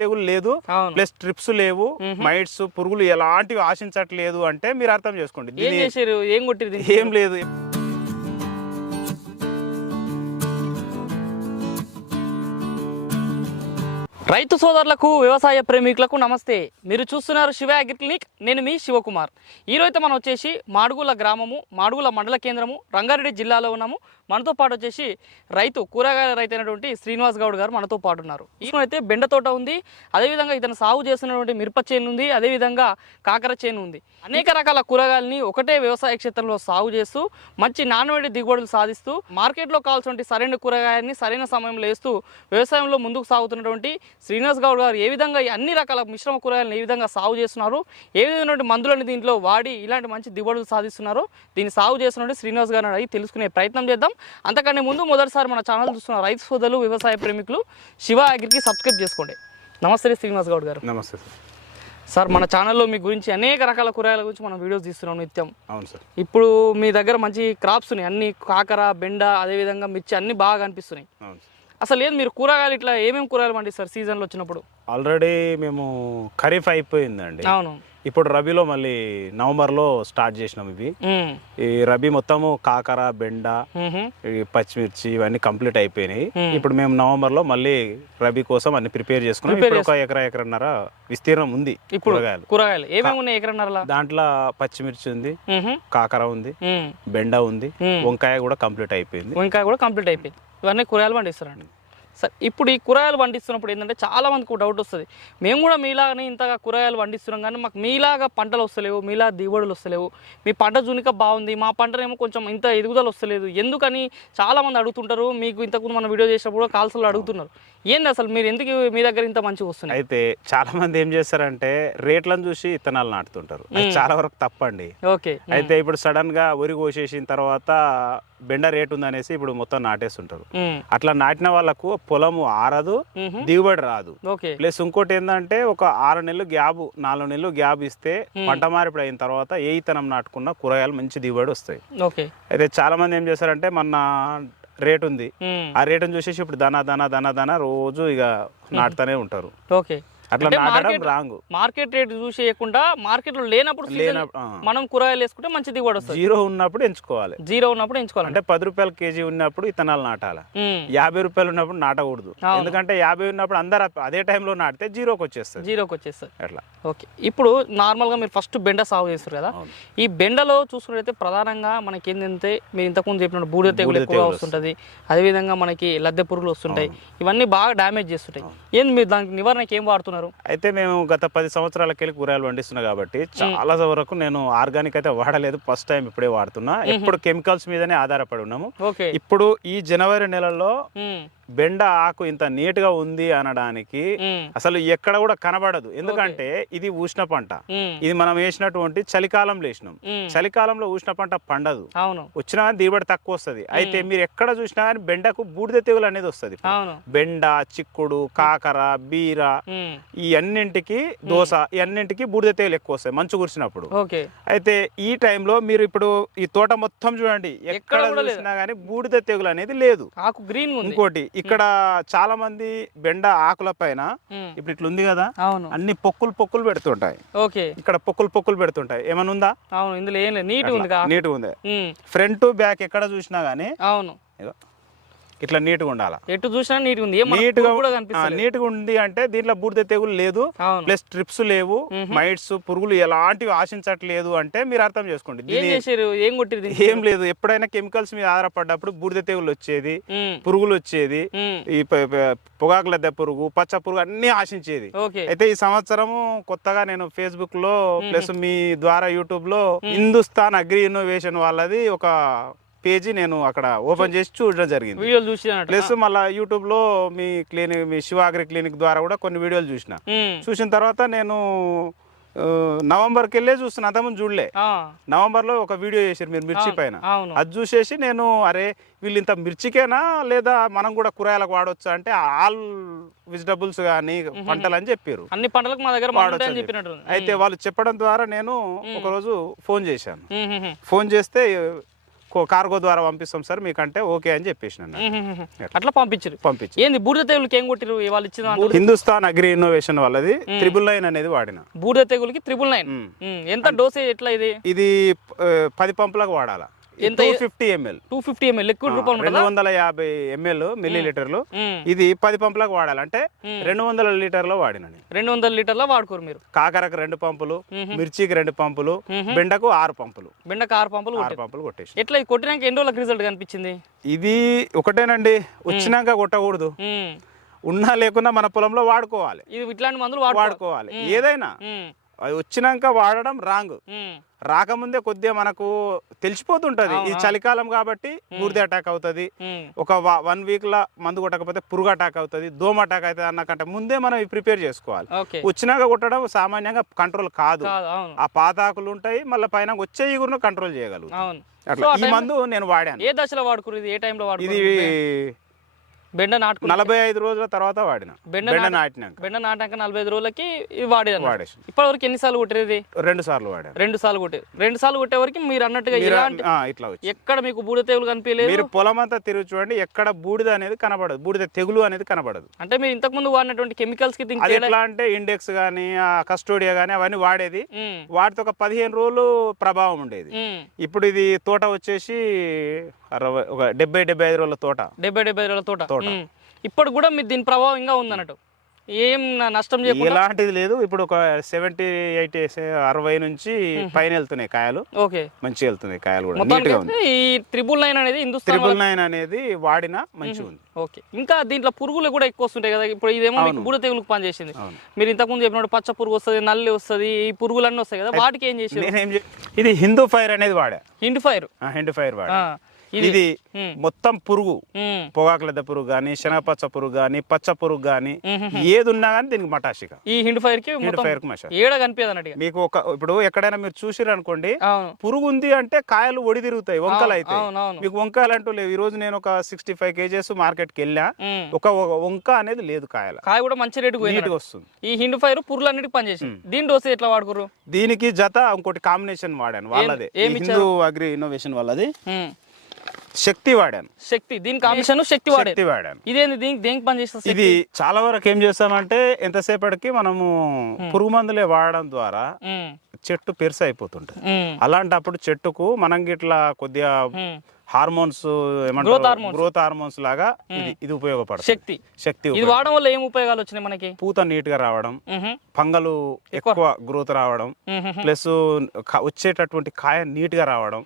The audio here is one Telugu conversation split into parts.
తెగులు లేదు. ప్లస్ ట్రిప్స్ లేవు. మైట్స్ పురుగులు ఎలాంటివి ఆశించట్లేదు అంటే మీరు అర్థం చేసుకోండి. ఏం లేదు. రైతు సోదరులకు వ్యవసాయ ప్రేమికులకు నమస్తే. మీరు చూస్తున్నారు శివ అగ్రి క్లినిక్. నేను మీ శివకుమార్. ఈరోజు మనం వచ్చేసి మాడుగుల గ్రామము మాడుగుల మండల కేంద్రము రంగారెడ్డి జిల్లాలో ఉన్నాము. మనతో పాటు వచ్చేసి రైతు కూరగాయల రైతు అయినటువంటి శ్రీనివాస్ గౌడ్ గారు మనతో పాటు ఉన్నారు. ఈయన అయితే బెండ తోట ఉంది. అదేవిధంగా ఇతను సాగు చేస్తున్నటువంటి మిరప చేను ఉంది. అదేవిధంగా కాకర చేను ఉంది. అనేక రకాల కూరగాయలని ఒకటే వ్యవసాయ క్షేత్రంలో సాగు చేస్తూ మంచి నాణ్యమైన దిగుబడులు సాధిస్తూ మార్కెట్లో కావాల్సిన సరైన కూరగాయలని సరైన సమయంలో వేస్తూ వ్యవసాయంలో ముందుకు సాగుతున్నటువంటి శ్రీనివాస్ గౌడ్ గారు ఏ విధంగా అన్ని రకాల మిశ్రమ కూరగాయలను ఏ విధంగా సాగు చేస్తున్నారు? ఏ విధమైన మందులని దీంట్లో వాడి ఇలాంటి మంచి దిగుబడులు సాధిస్తున్నారు? దీన్ని సాగు చేస్తున్నటువంటి శ్రీనివాస్ గారిని అడిగి తెలుసుకునే ప్రయత్నం చేద్దాం. అంతకంటే ముందు మొదటిసారి మన ఛానల్ చూస్తున్న రైతు సోదరులు వ్యవసాయ ప్రేమికులు శివ అగ్రికి సబ్స్క్రైబ్ చేసుకోండి. నమస్తే శ్రీనివాస్ గౌడ్ గారు. నమస్తే సార్. సార్ మన ఛానల్లో మీ గురించి అనేక రకాల కూరగాయల గురించి మనం వీడియోస్ తీస్తున్నాం నిత్యం. అవును సార్. ఇప్పుడు మీ దగ్గర మంచి క్రాప్స్ ఉన్నాయి. అన్ని కాకర బెండ అదేవిధంగా మిర్చి అన్ని బాగా కనిపిస్తున్నాయి. అవును సార్. అసలు ఏం మీరు కూరగాయలు ఇట్లా ఏమేమి కూరగాయలు పండిస్తారు సీజన్లో వచ్చినప్పుడు? ఆల్రెడీ మేము ఖరీఫ్ అయిపోయిందండి. అవును. ఇప్పుడు రబీలో మళ్ళీ నవంబర్లో స్టార్ట్ చేసినాం ఇవి. ఈ రబీ మొత్తము కాకర బెండ పచ్చిమిర్చి ఇవన్నీ కంప్లీట్ అయిపోయినాయి. ఇప్పుడు మేము నవంబర్లో మళ్ళీ రబీ కోసం అన్ని ప్రిపేర్ చేసుకున్నాం. ఇప్పుడు ఒక ఎకరా ఎకరన్నర విస్తీర్ణం ఉంది కూరగాయలు. కూరగాయలు. ఏమేమి ఉన్నాయి ఎకరన్నరలా? దాంట్లో పచ్చిమిర్చి ఉంది. కాకర ఉంది. బెండ ఉంది. వంకాయ కూడా కంప్లీట్ అయిపోయింది. వంకాయ కూడా కంప్లీట్ అయిపోయింది. ఇవన్నీ కూరగాయలు పండిస్తారండి సరే ఇప్పుడు ఈ కూరగాయలు పండిస్తున్నప్పుడు ఏంటంటే చాలా మందికి డౌట్ వస్తుంది. మేము కూడా మీలాగానే ఇంతగా కూరగాయలు పండిస్తున్నాం కానీ మాకు మీలాగా పంటలు వస్తలేవు మీలా దిగుబడులు వస్తలేవు. మీ పంట జునిక బాగుంది మా పంటనేమో కొంచెం ఇంత ఎదుగుదల వస్తలేదు. ఎందుకని చాలా మంది అడుగుతుంటారు మీకు ఇంతకుముందు మన వీడియో చేసినప్పుడు కాల్సలు అడుగుతున్నారు. ఏంది అసలు మీరు ఎందుకు మీ దగ్గర ఇంత మంచిగా వస్తున్నాయి? అయితే చాలా మంది ఏం చేస్తారంటే రేట్లను చూసి ఇత్తనాలు నాటుతుంటారు. చాలా వరకు తప్పండి. ఓకే. అయితే ఇప్పుడు సడన్గా వరి కోసేసిన తర్వాత బెండ రేట్ ఉందనేసి ఇప్పుడు మొత్తం నాటేస్తుంటారు. అట్లా నాటిన వాళ్ళకు పొలము ఆరదు. దిగుబడి రాదు. ప్లస్ ఇంకోటి ఏంటంటే ఒక ఆరు నెలలు గ్యాబ్ నాలుగు నెలలు గ్యాబ్ ఇస్తే పంట మార్పిడి అయిన తర్వాత ఏ ఇతనం నాటుకున్న కూరగాయలు మంచి దిగుబడి వస్తాయి. అయితే చాలా మంది ఏం చేస్తారంటే మొన్న రేట్ ఉంది. ఆ రేటును చూసేసి ఇప్పుడు దన దన దన దన రోజు ఇక నాటుతూనే ఉంటారు. ఓకే. అట్లా మార్కెట్- రాంగ్. మార్కెట్ రేట్ చూసేయకుండా మార్కెట్లో లేనప్పుడు season లేన ఆ. మనం కూరగాయలు వేసుకుంటే మంచి దిగుబడి వస్తుంది. జీరో ఉన్నప్పుడు ఎంచుకోవాలి. జీరో ఉన్నప్పుడు ఎంచుకోవాలంటే అంటే పది రూపాయల కేజీ ఉన్నప్పుడు ఇత్తనాలు నాటాలి. యాభై రూపాయలు ఉన్నప్పుడు నాటకూడదు. ఎందుకంటే యాభై ఉన్నప్పుడు అందరు అదే టైంలో నాటితే జీరోకి వచ్చేస్తుంది. జీరోకి వచ్చేస్తుంది. అట్లా. ఓకే. ఇప్పుడు నార్మల్గా మీరు ఫస్ట్ బెండ సాగు చేస్తారు కదా. ఈ బెండలో చూసుకున్నట్టయితే ప్రధానంగా మనకి ఏంటంటే మీరు ఇంతకుముందు చెప్పినట్టు బూడిద తెగులు ఎక్కువగా వస్తుంటుంది. అదేవిధంగా మనకి లద్దె పురుగులు వస్తుంటాయి. ఇవన్నీ బాగా డ్యామేజ్ చేస్తుంటాయి. ఏంది మీరు దానికి నివారణకి ఏం వాడుతున్నారు? అయితే మేము గత పది సంవత్సరాలకెళ్ళి కూరగాయలు పండిస్తున్నా కాబట్టి చాలా వరకు నేను ఆర్గానిక్ అయితే వాడలేదు. ఫస్ట్ టైం ఇప్పుడే వాడుతున్నా. ఎప్పుడు కెమికల్స్ మీదనే ఆధారపడి ఉన్నాము. ఇప్పుడు ఈ జనవరి నెలలో. బెండ ఆకు ఇంత నీట్గా ఉంది అనడానికి. అసలు ఎక్కడ కూడా కనబడదు. ఎందుకంటే ఇది ఉష్ణ పంట. ఇది మనం వేసినటువంటి చలికాలంలో వేసినాం. చలికాలంలో ఉష్ణ పంట పండదు. వచ్చినా కానీ దిగుబడి తక్కువ వస్తుంది. అయితే మీరు ఎక్కడ చూసినా కానీ బెండకు బూడిద తెగులు అనేది వస్తుంది బెండ చిక్కుడు కాకర బీర. ఈ అన్నింటికి దోస ఈ అన్నింటికి బూడిద తెగులు ఎక్కువ వస్తాయి మంచు కురిసినప్పుడు. అయితే ఈ టైంలో మీరు ఇప్పుడు ఈ తోట మొత్తం చూడండి. ఎక్కడ. చూసినా కానీ బూడిద తెగులు అనేది లేదు. ఇంకోటి ఇక్కడ చాలా మంది బెండ ఆకుల పైన. ఇప్పుడు ఇట్లా ఉంది కదా అవును. అన్ని పొక్కులు పొక్కులు పెడుతుంటాయి. ఓకే. ఇక్కడ పొక్కులు పొక్కులు పెడుతుంటాయి. ఏమైనా ఉందా? అవును ఇందులో ఏం లేదు. నీట్ ఉంది. నీట్గా ఉంది. ఫ్రంట్ బ్యాక్ ఎక్కడ చూసినా గానీ అవును. ఇట్లా నీట్గా ఉండాలి? ఎటు చూసినా నీట్ ఉంది. నీట్గా నీట్గా ఉంది అంటే దీంట్లో బూడిద తెగులు లేదు. ప్లస్ ట్రిప్స్ లేవు. మైట్స్ పురుగులు ఎలాంటివి ఆశించట్లేదు అంటే మీరు అర్థం చేసుకోండి. ఏం ఏం లేదు. ఎప్పుడైనా కెమికల్స్ మీద ఆధారపడ్డప్పుడు బూడిద తెగులు వచ్చేది. పురుగులు వచ్చేది. ఈ పొగాకు లద్దె పురుగు పచ్చ పురుగు అన్ని ఆశించేది. అయితే ఈ సంవత్సరము కొత్తగా నేను ఫేస్బుక్లో ప్లస్ మీ ద్వారా యూట్యూబ్లో హిందుస్థాన్ అగ్రి ఇన్నోవేషన్ వాళ్ళది ఒక పేజీ నేను అక్కడ ఓపెన్ చేసి చూడడం జరిగింది. వీడియోలు చూసి అన్నట్టు ప్లస్ మళ్ళీ యూట్యూబ్లో మీ క్లినిక్ మీ శివ అగ్రి క్లినిక్ ద్వారా కూడా కొన్ని వీడియోలు చూసిన. చూసిన తర్వాత నేను నవంబర్కి వెళ్ళే చూస్తున్నా. అంతకుముందు చూడలే. ఆ, నవంబర్లో ఒక వీడియో చేశారు మీరు మిర్చి పైన. అది చూసేసి నేను అరే వీళ్ళు ఇంత మిర్చికేనా? లేదా మనం కూడా కూరగాయలకు వాడొచ్చా? అంటే ఆల్ వెజిటబుల్స్ కానీ పంటలు అని చెప్పారు. అన్ని పంటలకు మా దగ్గర వాడొచ్చు అయితే వాళ్ళు చెప్పడం ద్వారా నేను ఒకరోజు ఫోన్ చేశాను. ఫోన్ చేస్తే కార్గో ద్వారా పంపిస్తాం సార్ మీకంటే ఓకే అని చెప్పేసిన అట్లా. పంపించారు పంపించి ఏంది బూడిద తెగులకి ఏం కొట్టిరు వాళ్ళు ఇచ్చిన? హిందుస్థాన్ అగ్రి ఇన్నోవేషన్ వాళ్ళది. త్రిబుల్ నైన్ అనేది వాడిన. బూడిద తెగులకి త్రిబుల్ నైన్. ఎంత డోసేజ్ ఎట్లా ఇది? ఇది పది పంపులకు వాడాలా. ఎంత- fifty ML two fifty ML liquid రూపంలో రెండు వందల యాభై ఎంఎల్ మిల్లీ లీటర్లు. ఇది పది పంపులకు వాడాలి. అంటే రెండు వందల లీటర్లో వాడినని. రెండు వందల లీటర్ల వాడుకోరు మీరు. కాకరకు రెండు పంపులు మిర్చికి రెండు పంపులు బెండకు ఆరు పంపులు. బెండక ఆరు పంపులు ఆరు పంపులు కొట్టేసి. ఎట్లా కొట్టినాక ఎన్ని రోజులకు రిజల్ట్ కనిపించింది? ఇది ఒకటేనండి. వచ్చినాక కొట్టకూడదు. ఉన్నా లేకున్నా మన పొలంలో వాడుకోవాలి. ఇది ఇట్లాంటి మందులు వాడుకో వాడుకోవాలి. ఏదైనా. అది వచ్చినాక వాడడం రాంగ్. రాకముందే కొద్దిగా మనకు తెలిసిపోతుంటది ఇది చలికాలం కాబట్టి బూడిద అటాక్ అవుతుంది. ఒక వన్ వీక్ లా మందు కొట్టకపోతే పురుగు అటాక్ అవుతుంది దోమ అటాక్ అవుతుంది అన్నకంటే ముందే మనం ప్రిపేర్ చేసుకోవాలి. వచ్చినాక కొట్టడం సామాన్యంగా కంట్రోల్ కాదు. ఆ పాతాకులు ఉంటాయి మళ్ళీ పైన వచ్చే ఈగురును కంట్రోల్ చేయగలరు అవును. అట్లా. ఈ మందు నేను వాడాను. ఏ దశలో వాడుకురు ఇది? ఏ టైంలో ఇది బెండ నాటుకుని నలభై ఐదు రోజుల తర్వాత వాడిన. బెండ నాటినాక. బెండ నాటాక నలభై ఐదు రోజులకి వాడేది వాడేసి ఇప్పటివరకు ఎన్నిసార్లు కొట్టారు ఇది రెండు సార్లు వాడాను. రెండు సార్లు కొట్టారు రెండు సార్లు కొట్టే వరకు మీరు అన్నట్టుగా ఆ, ఇట్లా ఎక్కడ మీకు బూడిద తెగులు కనిపించలేదు? మీరు పొలం అంతా తిరిగి చూడండి ఎక్కడ బూడిద అనేది కనబడదు. బూడిద తెగులు అనేది కనబడదు. అంటే మీరు ఇంతకు ముందు వాడినటువంటి కెమికల్స్కి ఎట్లా అంటే ఇండెక్స్ కానీ కస్టోడియా కానీ అవన్నీ వాడేది. వాటితో ఒక పదిహేను రోజులు ప్రభావం ఉండేది. ఇప్పుడు ఇది తోట వచ్చేసి అరవై ఒక డెబ్బై డెబ్బై ఐదు రోజుల తోట. డెబ్బై డెబ్బై రోజుల తోట. తోట. ఇప్పుడు కూడా మీరు దీని ప్రభావం ఇంకా ఉందన్నట్టు. ఏం నష్టం చేయకుండా? ఎలాంటిది లేదు. ఇప్పుడు ఒక సెవెంటీ ఎయిటీ అరవై నుంచి పైన వెళ్తున్నాయి కాయలు. ఓకే. మంచిగా వెళ్తున్నాయి కాయలు కూడా. నీట్గా ఉంది ఈ త్రిబుల్ నైన్ అనేది హిందుస్థాన్ త్రిబుల్ నైన్ అనేది వాడినా మంచిగా ఉంది. ఓకే. ఇంకా దీంట్లో పురుగులు కూడా ఎక్కువ వస్తుంటాయి కదా. ఇప్పుడు ఇదేమో మీకు బూడిద తెగులకు పనిచేసింది అవును. మీరు ఇంతకుముందు చెప్పినట్టు పచ్చ పురుగు వస్తుంది నల్లి వస్తుంది ఈ పురుగులన్నీ వస్తాయి కదా. వాటికి ఏం చేసారు నేనేం చే- ఇది హిందూ ఫైర్ అనేది వాడా? Hind fire. హిందూ ఫైర్ వాడా? ఇది. మొత్తం పురుగు. ఉమ్, పొగాకు లెద్ద పురుగు కానీ శనగపచ్చ పురుగు కానీ పచ్చ పురుగు ఉహుహు. ఏది ఉన్నా కానీ దీనికి మటాషిక. ఈ హిండ్ ఫైర్కి మొత్తం ఫైర్కు ఏడ కనిపించదు మీకు ఒక ఇప్పుడు ఎక్కడైనా మీరు చూసిరు అనుకోండి పురుగు ఉంది అంటే కాయలు ఒడి తిరుగుతాయి వంకలు అవును మీకు వంకాయలు అంటూ లేవు. ఈ రోజు నేను ఒక సిక్స్టీ ఫైవ్ కేజెస్ మార్కెట్కి వెళ్ళా. ఉమ్. ఒక వంక అనేది లేదు కాయల. కాయ కూడా మంచి పోయింది నీట్గా వస్తుంది. ఈ హిండ్ ఫైర్ పురుగులన్నిటికి పనిచేసింది. దీని డోసు ఎట్లా వాడుకోరు దీనికి జత ఇంకోటి కాంబినేషన్ వాడాను. వాళ్ళదే. హిందూ అగ్రి ఇన్నోవేషన్ వాళ్ళది. శక్తి వాడాను శక్తి దీని కాంబినేషన్ శక్తి వాడే శక్తి వాడాను ఇదేంది దీనికి దేనికి పనిచేస్తుంది ఇది చాలా వరకు ఏం చేస్తామంటే ఎంతసేపటికి మనము పురుగు మందులే వాడడం ద్వారా చెట్టు పెరుసు అయిపోతుంటది ఉమ్, అలాంటప్పుడు చెట్టుకు మనం గిట్లా కొద్దిగా. హార్మోన్స్ ఏమంటారు. గ్రోత్ హార్మోన్స్ లాగా ఇది ఇది ఉపయోగపడుతుంది. శక్తి. శక్తి ఇది వాడడం వల్ల ఏం ఉపయోగాలు వచ్చినాయి మనకి? పూత నీట్గా రావడం పంగలు ఎక్కువ. గ్రోత్ రావడం ప్లస్ వచ్చేటటువంటి కాయ నీట్గా రావడం.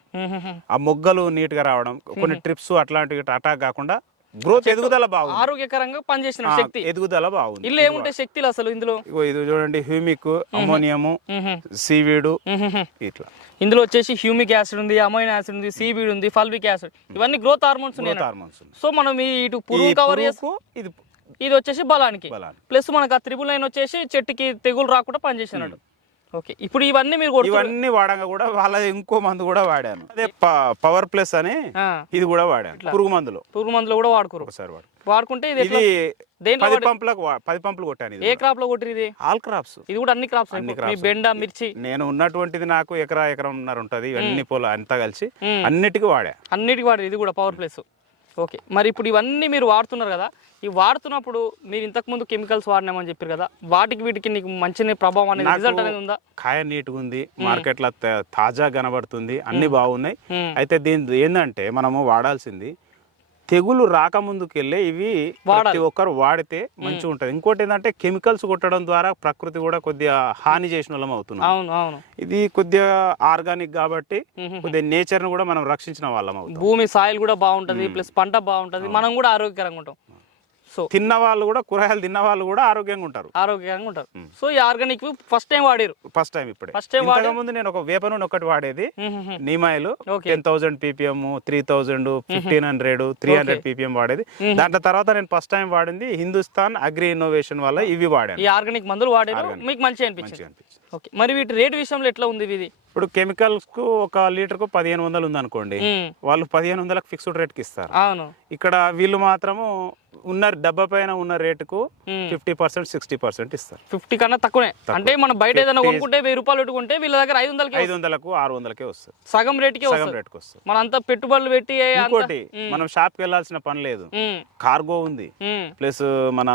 ఆ మొగ్గలు నీట్గా రావడం కొన్ని ట్రిప్స్ అట్లాంటివి అటాక్ కాకుండా గ్రోత్ ఎదుగుదల బాగుంది. ఆరోగ్యకరంగా పనిచేసిన శక్తి. ఎదుగుదల బాగుంది. ఇందులో ఏముంటాయి శక్తులు అసలు ఇందులో? ఇగో ఇది చూడండి హ్యూమిక్ అమోనియము సీవీడు. ఇట్లా. ఇందులో వచ్చేసి హ్యూమిక్ యాసిడ్ ఉంది అమైనో యాసిడ్ ఉంది సీబీడ్ ఉంది ఫల్విక్ యాసిడ్. ఇవన్నీ గ్రోత్ హార్మోన్స్ ఉన్నాయి. హార్మోన్స్. సో మనం ఇటు పురుగు కవర్ చేసి పురుగుకు ఇది ఇది వచ్చేసి బలానికి. ప్లస్ మనకు ఆ త్రిబుల్ నైన్ వచ్చేసి చెట్టుకి తెగులు రాకుండా పనిచేసినాడు ఓకే. ఇప్పుడు ఇవన్నీ మీరు ఇవన్నీ వాడంగా కూడా వాళ్ళ ఇంకో మందు కూడా వాడాను. అదే పవర్ ప్లస్ అని ఇది కూడా వాడాను. పురుగు మందులో. పురుగు మందులు కూడా వాడుకోరు. ఒకసారి వాడు. వాడుకుంటే ఇది పది వాడి- పంపులకు పది పంపులు కొట్టాను ఏ క్రాప్లో కొట్టిరు ఇది? All crops. ఇది కూడా అన్ని క్రాప్స్ అన్ని crops. బెండ మిర్చి. నేను ఉన్నటువంటిది నాకు ఎకరా ఎకరంన్నర ఉంటది. ఇవన్నీ పొలం అంతా కలిసి. అన్నిటికీ వాడా. అన్నిటికి వాడు ఇది కూడా పవర్ ప్లస్. ఓకే. మరి ఇప్పుడు ఇవన్నీ మీరు వాడుతున్నారు కదా ఈ వాడుతున్నప్పుడు మీరు ఇంతకుముందు కెమికల్స్ వాడినామని చెప్పారు కదా వాటికి వీటికి నీకు మంచి ప్రభావం అనేది రిజల్ట్ అనేది ఉందా? కాయ నీట్గా ఉంది మార్కెట్లో తాజా కనబడుతుంది అన్ని బాగున్నాయి. అయితే దీని ఏంటంటే మనము వాడాల్సింది తెగులు రాకముందుకెళ్ళే ఇవి ప్రతి ఒక్కరు వాడితే మంచిగా ఉంటది. ఇంకోటి ఏంటంటే కెమికల్స్ కొట్టడం ద్వారా ప్రకృతి కూడా కొద్దిగా హాని చేసిన వాళ్ళం అవుతున్నాం. అవును అవును. ఇది కొద్దిగా ఆర్గానిక్ కాబట్టి. కొద్దిగా నేచర్ను కూడా మనం రక్షించిన వాళ్ళం భూమి సాయిల్ కూడా బాగుంటది ప్లస్ పంట బాగుంటది. మనం కూడా ఆరోగ్యకరంగా ఉంటాం. సో తిన్న వాళ్ళు కూడా కూరగాయలు తిన్న వాళ్ళు కూడా ఆరోగ్యంగా ఉంటారు. ఆరోగ్యంగా ఉంటారు. సో ఈ ఆర్గానిక్ ఫస్ట్ టైం వాడారు. ఫస్ట్ టైం ఇప్పుడే. First time ఇంతకు ముందు నేను ఒక వేప నూనె ఒకటి వాడేది. Neem oil. Ten thousand PPM three thousand fifteen hundred three hundred PPM వాడేది. దాంట్లో తర్వాత నేను ఫస్ట్ టైం వాడింది హిందుస్థాన్ అగ్రి ఇన్నోవేషన్ వల్ల ఇవి వాడాను. ఈ ఆర్గానిక్ మందులు వాడారు. మీకు మంచిగా అనిపించింది. ఓకే మరి వీటి రేట్ విషయంలో ఎట్లా ఉంది ఇది? ఇప్పుడు కెమికల్స్కు ఒక లీటర్కు పదిహేను వందలు ఉంది అనుకోండి మ్మ్. వాళ్ళు పదిహేను వందలకు ఫిక్స్డ్ రేట్కి ఇస్తారు. అవును. ఇక్కడ వీళ్ళు మాత్రము ఉన్న డబ్బా పైన ఉన్న రేటుకు. ఫిఫ్టీ పర్సెంట్ సిక్స్టీ పర్సెంట్ ఇస్తారు. ఫిఫ్టీ కన్నా తక్కువనే. అంటే మనం బయట ఏదైనా కొనుక్కుంటే వెయ్యి రూపాయలు పెట్టుకుంటే వీళ్ళ దగ్గర ఐదు వందలకి ఐదు వందలకు ఆరు వందలకే వస్తుంది. సగం రేటుకే సగం రేటుకి వస్తుంది. మన అంతా పెట్టుబడులు పెట్టి ఇంకోటి మనం షాప్కి వెళ్ళాల్సిన పని లేదు. కార్గో ఉంది. ప్లస్ మన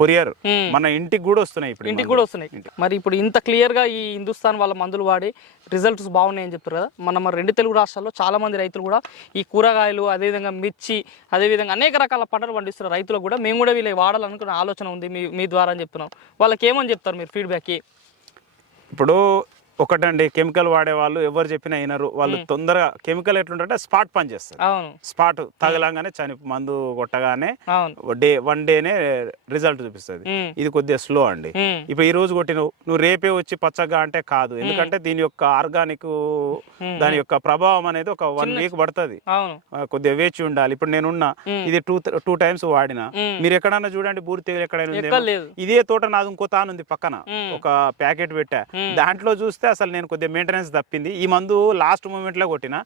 కొరియర్. మన ఇంటికి కూడా వస్తున్నాయి ఇప్పుడు ఇంటికి. కూడా వస్తున్నాయి. మరి ఇప్పుడు ఇంత క్లియర్గా ఈ హిందుస్థాన్ వాళ్ళ మందులు వాడి రిజల్ట్స్ బాగున్నాయని చెప్తారు కదా. మన మన రెండు తెలుగు రాష్ట్రాల్లో చాలా మంది రైతులు కూడా ఈ కూరగాయలు అదేవిధంగా మిర్చి అదేవిధంగా అనేక రకాల పంటలు పండిస్తున్న రైతులకు కూడా మేము కూడా వీళ్ళు వాడాలనుకున్న ఆలోచన ఉంది మీ మీ ద్వారా అని చెప్తున్నాం. వాళ్ళకి ఏమని చెప్తారు మీరు ఫీడ్బ్యాక్ ఇప్పుడు ఒకటండి కెమికల్ వాడే వాళ్ళు ఎవరు చెప్పినా వినరు. వాళ్ళు తొందరగా కెమికల్ ఎట్లుంటే స్పాట్ పని చేస్తారు. స్పాట్ తగలంగానే చని మందు కొట్టగానే డే వన్ డేనే రిజల్ట్ చూపిస్తుంది. ఇది కొద్దిగా స్లో అండి. ఇప్పుడు ఈ రోజు కొట్టినవు నువ్వు రేపే వచ్చి పచ్చగా అంటే కాదు. ఎందుకంటే దీని యొక్క ఆర్గానిక్ దాని యొక్క ప్రభావం అనేది ఒక వన్ వీక్ పడుతుంది. కొద్దిగా వేచి ఉండాలి. ఇప్పుడు నేనున్నా. ఇది టూ టూ టైమ్స్ వాడినా. మీరు ఎక్కడన్నా చూడండి బూరి తెగులు ఎక్కడైనా ఇదే తోట నాది ఇంకో తాను ఉంది పక్కన. ఒక ప్యాకెట్ పెట్టా. దాంట్లో చూస్తే అసలు నేను కొద్దిగా మెయింటెనెన్స్ తప్పింది. ఈ మందు లాస్ట్ మూమెంట్లో కొట్టిన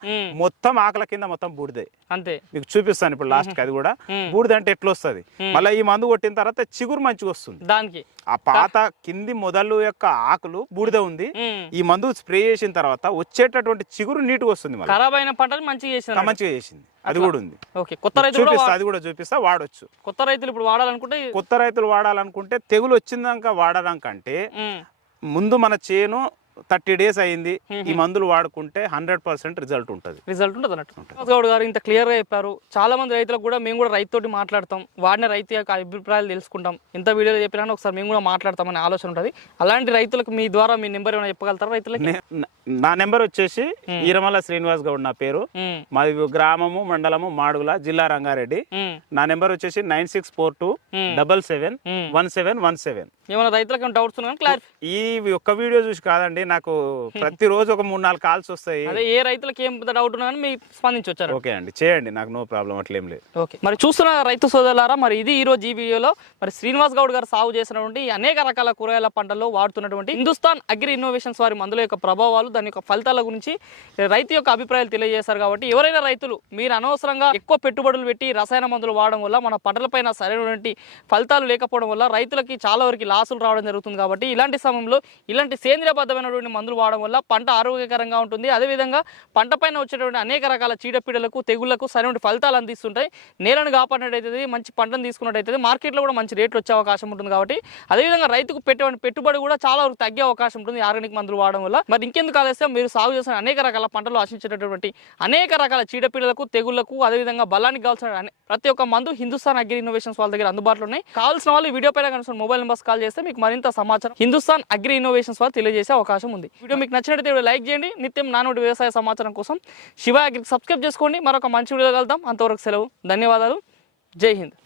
మొత్తం ఆకల కింద మొత్తం బూడిదే. అంతే. మీకు చూపిస్తాను ఇప్పుడు లాస్ట్కి అది కూడా. బూడిద అంటే ఎట్లా వస్తుంది మళ్ళీ ఈ మందు కొట్టిన తర్వాత చిగురు మంచిగా వస్తుంది. దానికి. ఆ పాత కింది మొదలు యొక్క ఆకులు బూడిద ఉంది. ఈ మందు స్ప్రే చేసిన తర్వాత వచ్చేటటువంటి చిగురు నీట్గా వస్తుంది ఖరాబ్ అయిన పంటలు మంచిగా చేసిన మంచిగా చేసింది. అది కూడా ఉంది. ఓకే. కొత్త రైతులు కూడా చూపిస్తా అది కూడా చూపిస్తా వాడొచ్చు. కొత్త రైతులు ఇప్పుడు వాడాలనుకుంటే కొత్త రైతులు వాడాలనుకుంటే తెగులు వచ్చిందాక వాడడానికంటే ఉమ్, ముందు మన చేను థర్టీ డేస్ అయింది ఈ మందులు వాడుకుంటే హండ్రెడ్ పర్సెంట్ రిజల్ట్ ఉంటుంది. రిజల్ట్ ఉంటుంది అన్నట్టు. గౌడ్ గారు ఇంత క్లియర్గా చెప్పారు. చాలా మంది రైతులకు కూడా మేము కూడా రైతుతోటి మాట్లాడతాం. వాడిన రైతు యొక్క అభిప్రాయాలు తెలుసుకుంటాం. ఇంత వీడియోలో చెప్పినా ఒకసారి మేము కూడా మాట్లాడతామనే ఆలోచన ఉంటుంది. అలాంటి రైతులకు మీ ద్వారా మీ నెంబర్ ఏమైనా చెప్పగలుగుతారా రైతులకి? నే- నెంబర్ వచ్చేసి ఈరమల శ్రీనివాస్ గౌడ్ నా పేరు. మాది గ్రామము మండలము మాడుగుల జిల్లా రంగారెడ్డి. నా నెంబర్ వచ్చేసి nine six four two. Double seven. One seven one seven. ఏమైనా రైతులకు డౌట్స్ ఈ ఒక్క వీడియో చూసి కాదండి నాకు ప్రతిరోజు ఒక మూడు నాలుగు కాల్స్ వస్తాయి. అదే ఏ రైతులకు ఏం డౌట్ ఉన్నా మీ స్పందించి వచ్చారు ఓకే అండి చేయండి నాకు నో ప్రాబ్లం అట్లేం లేదు. ఓకే. మరి చూస్తున్న రైతు సోదరులారా మరి ఇది ఈ రోజు ఈ వీడియోలో మరి శ్రీనివాస్ గౌడ్ గారు సాగు చేసినటువంటి అనేక రకాల కూరగాయల పంటల్లో వాడుతున్నటువంటి హిందుస్థాన్ అగ్రి ఇన్నోవేషన్స్ వారి మందుల యొక్క ప్రభావాలు దాని యొక్క ఫలితాల గురించి రైతు యొక్క అభిప్రాయాలు తెలియజేశారు కాబట్టి ఎవరైనా రైతులు మీరు అనవసరంగా ఎక్కువ పెట్టుబడులు పెట్టి రసాయన మందులు వాడడం వల్ల మన పంటలపైన సరైనటువంటి ఫలితాలు లేకపోవడం వల్ల రైతులకి చాలా వరకు లాసులు రావడం జరుగుతుంది కాబట్టి ఇలాంటి సమయంలో ఇలాంటి సేంద్రియబద్ధమైనటువంటి మందులు వాడడం వల్ల పంట ఆరోగ్యకరంగా ఉంటుంది. అదేవిధంగా పంట పైన వచ్చేటువంటి అనేక రకాల చీడపీడలకు తెగుళ్ళకు సరైన ఫలితాలు అందిస్తుంటాయి. నేలను కాపాడినట్టయితే మంచి పంటను తీసుకున్నట్టయితే మార్కెట్లో కూడా మంచి రేట్లు వచ్చే అవకాశం ఉంటుంది కాబట్టి. అదేవిధంగా రైతుకు పెట్టేటువంటి పెట్టుబడి కూడా చాలా వరకు తగ్గే అవకాశం ఉంటుంది ఆర్గానిక్ మందులు వాడడం వల్ల. మరి ఇంకెందుకు ఆలస్యం? మీరు సాగు చేసిన అనేక రకాల పంటలు ఆశించేటటువంటి అనేక రకాల చీడపీడలకు తెగుళ్ళకు అదేవిధంగా బలానికి కావాల్సిన ప్రతి ఒక్క మందు హిందుస్థాన్ అగ్రి ఇన్నోవేషన్స్ వాళ్ళ దగ్గర అందుబాటులో ఉన్నాయి. కావాల్సిన వాళ్ళు వీడియో పైన కనుక మొబైల్ నెంబర్స్ కాల్ చేస్తే మీకు మరింత సమాచారం హిందుస్థాన్ అగ్రి ఇన్నోవేషన్స్ వాళ్ళు తెలియజేసే అవకాశం ఉంది. వీడియో మీకు నచ్చినట్లయితే లైక్ చేయండి. నిత్యం నానోటి వ్యవసాయ సమాచారం కోసం శివ అగ్రికి సబ్స్క్రైబ్ చేసుకోండి. మరొక మంచి వీడియో కలుద్దాం. అంతవరకు సెలవు. ధన్యవాదాలు. జై హింద్.